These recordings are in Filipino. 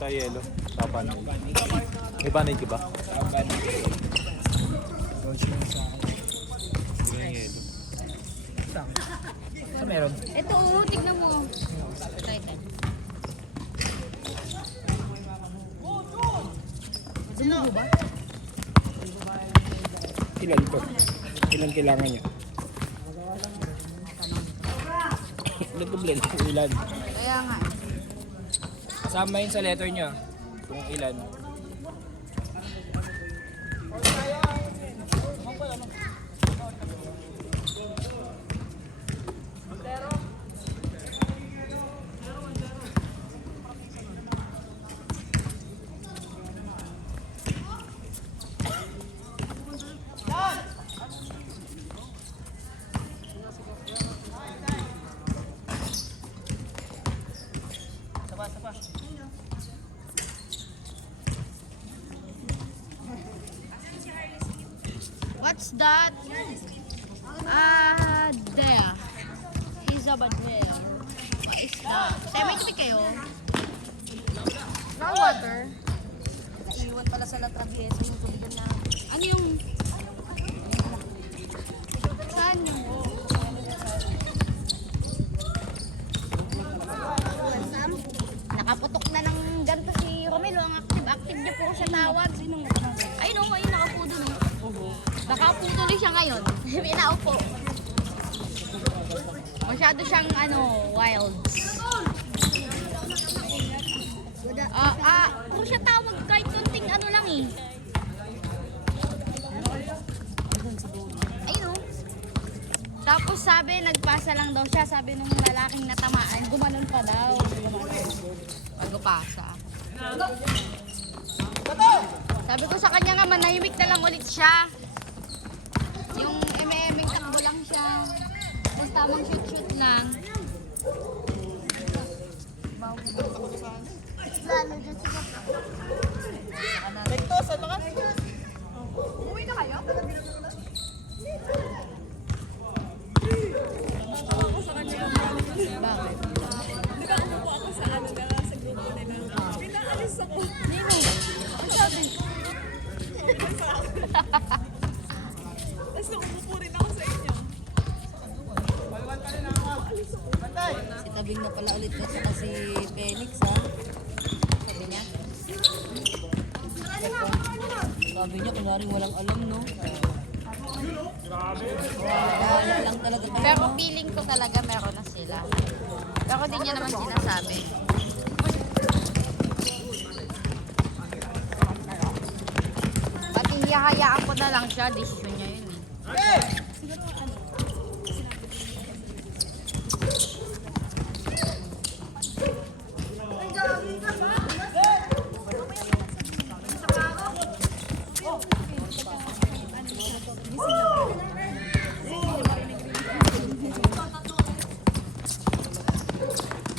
tayo yelo. Papanay. May banay ka ba? Ano meron? Ito, tignan mo. Titan. Sumubo ba? Ilan to? Ilan kailangan niya? Nag-blend kung ilan. Kaya nga. Kasama yun sa letter niya. Kung ilan. What's that? There. He's over there. What is that? Tayo, may tubig kayo? No water. Iwan pala sa latrabies yung tubigan na. Ano yung... Saan yung... Nakaputok na ng ganito si Romelo. Ang active niya po siya tawag. Ayun o, ayun, nakapudo no. Nakaputuloy siya ngayon. Pinaupo. Masyado siyang wild. Kung siya tawag kahit kunting lang eh. Ayun o. Tapos sabi, nagpasa lang daw siya. Sabi nung lalaking natamaan, gumanon pa daw. Nagpasa. Sabi ko sa kanya nga, manahimik na lang ulit siya. Yung MM-ing takbo lang siya. Tapos tamang shoot-shoot lang. Lalo dyan siya. Bekto, saan ka? Umuwi na kayo? Ako sa kanya yung galing ko siya. Bakit? Hindi ka umupo ako sa sa grupo nila. Pinaalis ako. Nino, ang sabi? Tapos umupo rin ako sa inyo. Si Tabing na pala ulit na si Felix ha. Sabi niya. Sabi niya kunwari walang alam no. Wala lang talaga tayo. Pero feeling ko talaga meron na sila. Pero di niya naman sinasabi. Pati hiyahayaan ko na lang siya. Decision niya yun eh.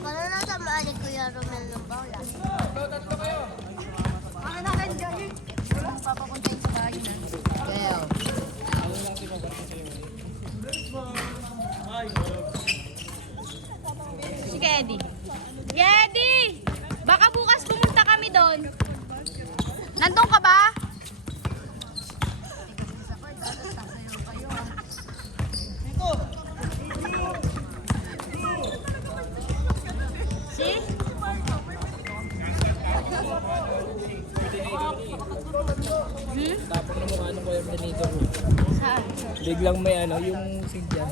Paano na tamaan ni Kuya Romel ng bola? Papapuntayin sa bahay na. Kaya. Sige, Eddie. Eddie! Baka bukas pumunta kami doon. Nandun ka ba? See? Tapos na mukha ng coordinator mo. Saan? Biglang may yung sigyan.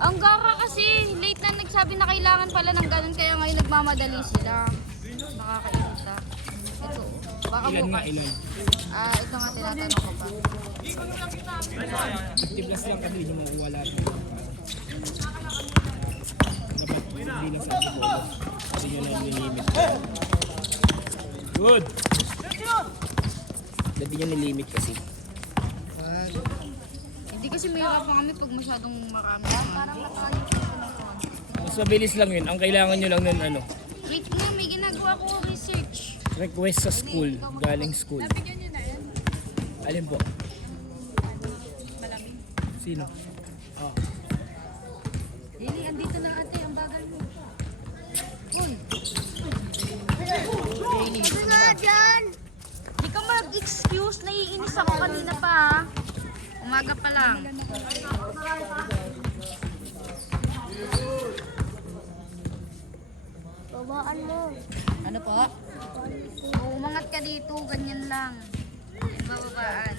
Ang gara kasi, late na nagsabi na kailangan pala ng ganun, kaya ngayon nagmamadali sila. Nakakairita. Ito, baka Ilan nga, bukas. ilan? Ito nga tinatanong ko pa. 50 plus lang kasi hindi mo wala rin. Dapat hindi na sa bola. Kasi yun ang nilimit. Good! Dapat niya nilimit kasi. Hindi kasi mahirap pa kami pag masyadong marami. Parang nakalit ko na ito. Mas mabilis lang yun. Ang kailangan nyo lang nun Wait nga, may ginagawa ko research. request sa school. Galing school. Nabigyan niyo na yan. Alin po? Malamig. Sino? Ah. Lili, andito na ate, ang bagal mo. Hoy! kanina pa ha. Umaga pa lang. Babaan mo. Ano po? Umangat ka dito, ganyan lang. Yan, bababaan.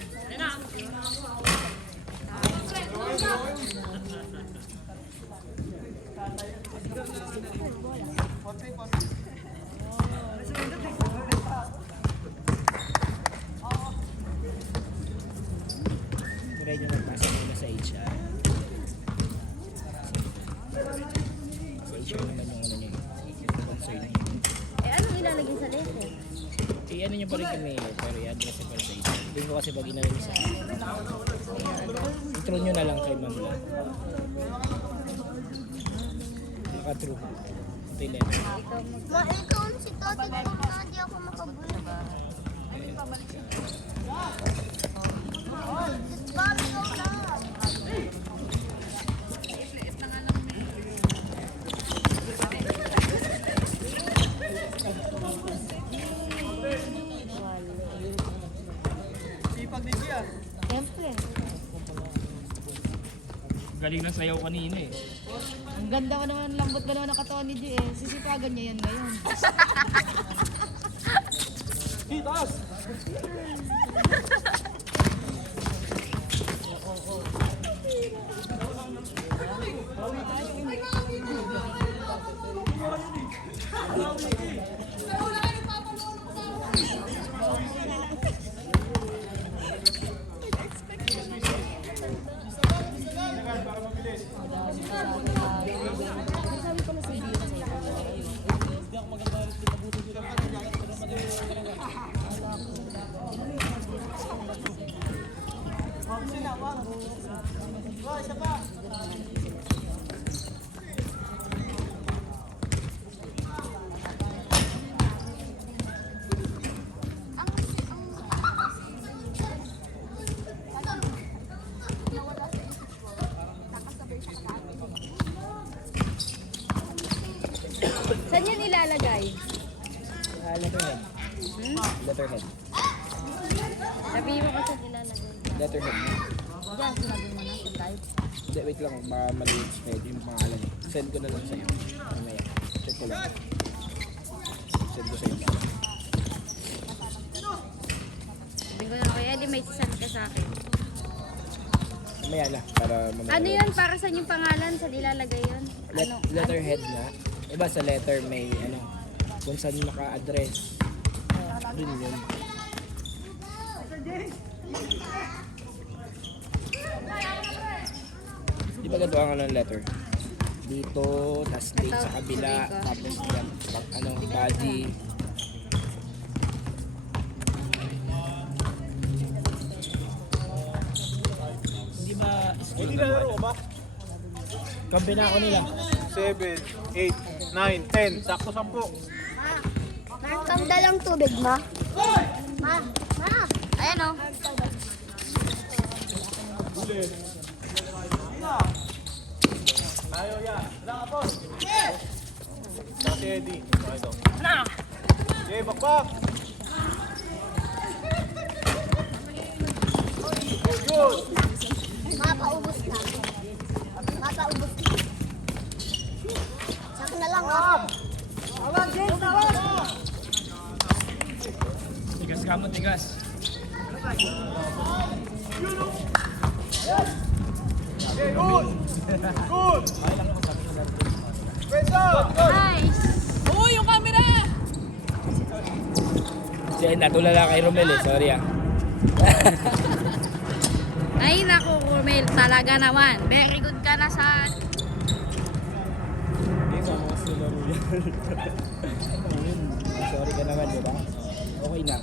Try nyo magpasa muna sa HR. Sa HR naman yung ano nyo yung concern nyo. Anong ilalagay sa letter? I-ano nyo pa rin kami, pero i-address nyo pa rin sa HR. Doon ko kasi pag inano sa intro nyo na lang kay ma'am lang. Naka-true. Ito yung letter. Ikaw si Toti na hindi ako makabuli. Bobby, go na. Siyempre. Galing na sayaw kanina eh. Ang ganda ko naman, lambot na naman ang katawan ni G eh. Sisipagan niya yan ngayon. Saan yan ilalagay? Letterhead. Letterhead. Sabihin mo pa saan ilalagay. Letterhead mo. Diyan, sinabi mo na sa type. Hindi, wait lang. Baka maliit pwede yung pangalan. Send ko na lang sa'yo. Mamaya. Check ko lang. Send ko sa'yo. Sabi ko na, Kuya Eddie, may sasend ka sa akin. Mamaya na. Para mamaya. Ano yun? Para saan yung pangalan? Saan ilalagay yun? Ano? Letterhead na. Iba sa letter may ano. Kung saan naka-address. Dun yun. Di ba ganito ang ano ng letter? Dito, tas date sa kabila, tapos yan, ano, body. Hindi ba skill na ba? Kampi na ako nila. 7, 8, 9, 10. Sakto 10. Nakakanda lang tubig, ma. Ma. Ayan o. Tayo yan. Wala ka po. Si Eddie. Okay, ito. Okay, bakbak. Good. Mapaubos na. Mapaubos na. Saka na lang, ha? Tigas ka mo, tigas. Okay, good. Good. Pesa. Nice! Oo, yung camera! Siya, natulala kay Romel eh. Sorry ah. Ay, naku, Romel, talaga naman. Very good ka na sa... Hindi ba mga sinaro yan? Sorry ka naman, di ba? Okay na.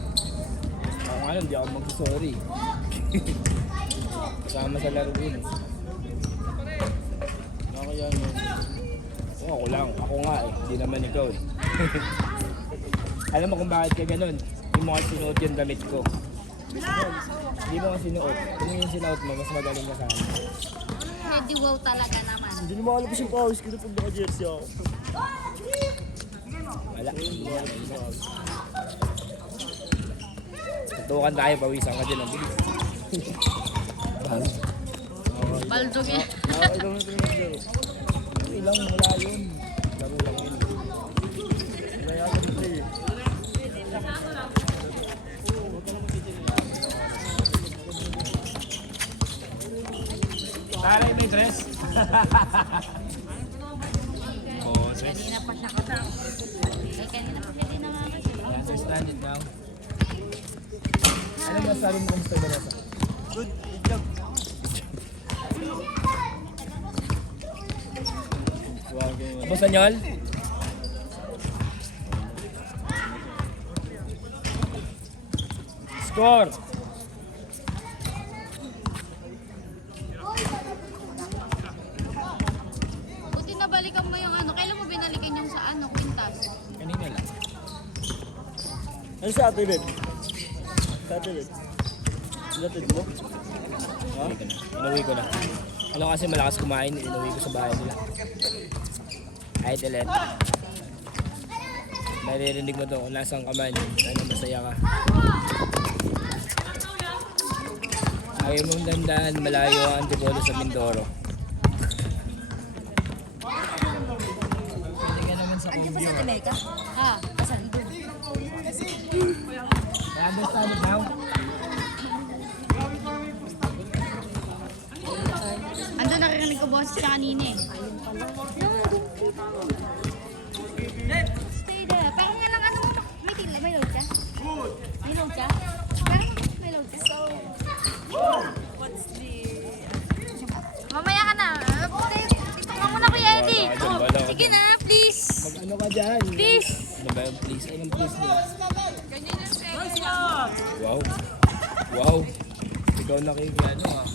Ako nga nun, di ako mag-sorry. Kasama sa laro yun. Ako yan yun. Ako lang. Ako nga eh. Hindi naman ikaw eh. Alam mo kung bakit ka ganun? Hindi mo kasi sinuot yung damit ko. Hindi mo kasi sinuot. Kung yung sinuot mo, mas magaling ka sa akin. Pwede wow talaga naman. Hindi mo makalabas yung pawis ko na pag naka-jersey ako. Wala. Tutukan tayo, pawisan ka dyan. Ang bilis. Baldog eh. Ilang wala yun. Laro lang yun. Taray, may dress. Oo, dress. Kanina pa siya kasi. Ay, kanina pa siya din nangangas. I understand it now. Ano masabi mo kung sa'yo Vanessa? Good. Good job. Boss Anyol? Score! Buti nabalikan mo yung ano. Kailan mo binalikan yung sa ano, kwintas? Kanina lang. Ano sa ate, babe? Sa ate, babe? Latid mo? Inuwi ko na. Ano kasi malakas kumain, inuwi ko sa bahay nila. Kahit ulit. Maririnig mo to kung nasaan ka man. Sana masaya ka. Ayaw mong dandaan, malayo ang Antipolo sa Mindoro. Pwede ka naman sa Andiyan pa sa Cumbio. Amerika? Ha? Saan doon? I understand it now. Ando naririnig ko boses siya kanina eh. Stay there. Parang nga lang ano mo, may load ka? May load ka? Parang may load ka? What's the... Mamaya ka na. Dito ka muna Kuya Eddie. Wala ka dyan, Sige na, please. Mag-ano ka dyan? Please. Ano ba yung please? Anong please niya? Nice job! Wow. Wow. Ikaw nakikiano ah.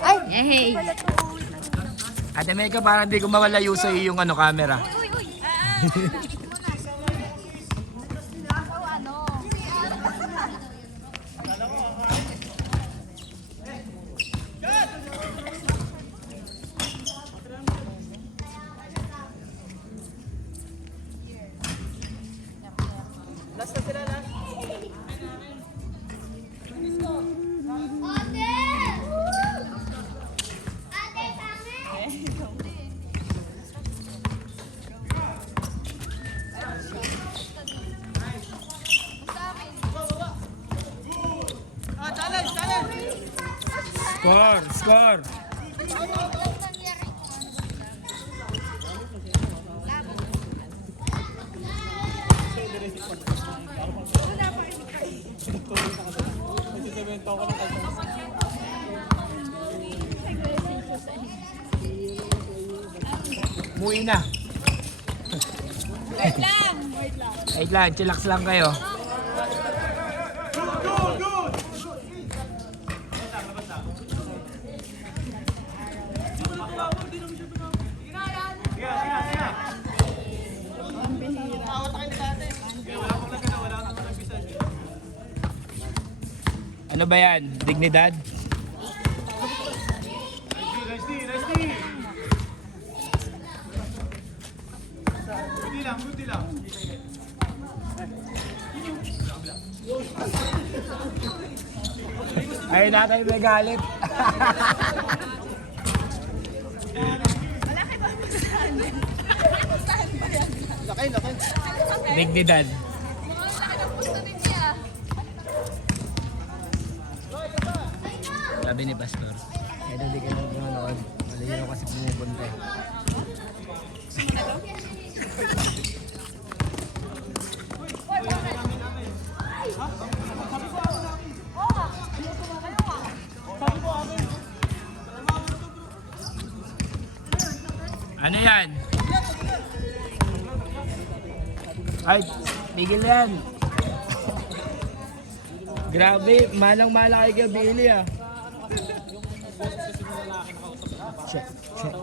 Ay! Hey! Ate Meka, parang hindi ko mawalayo sa iyo yung ano, camera. Uy, uy! Score! Score! Muwi na. Wait lang! Wait lang, chillax lang kayo. Ano ba yan? Dignidad? Nice D, nice D. Good lang, good lang. Ay, natay may galit. Lakay, lakay. Dignidad. Sabi ni Pastor, kaya hindi kayo nanonood. Malinaw kasi pumupunta eh. Ano yan? Ay, tigil yan. Grabe, manang-mala kay Gabili ah. Check, check.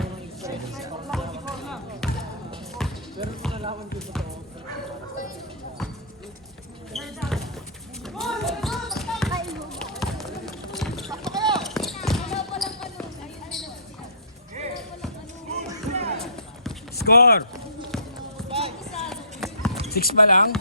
Score! 6 pa lang?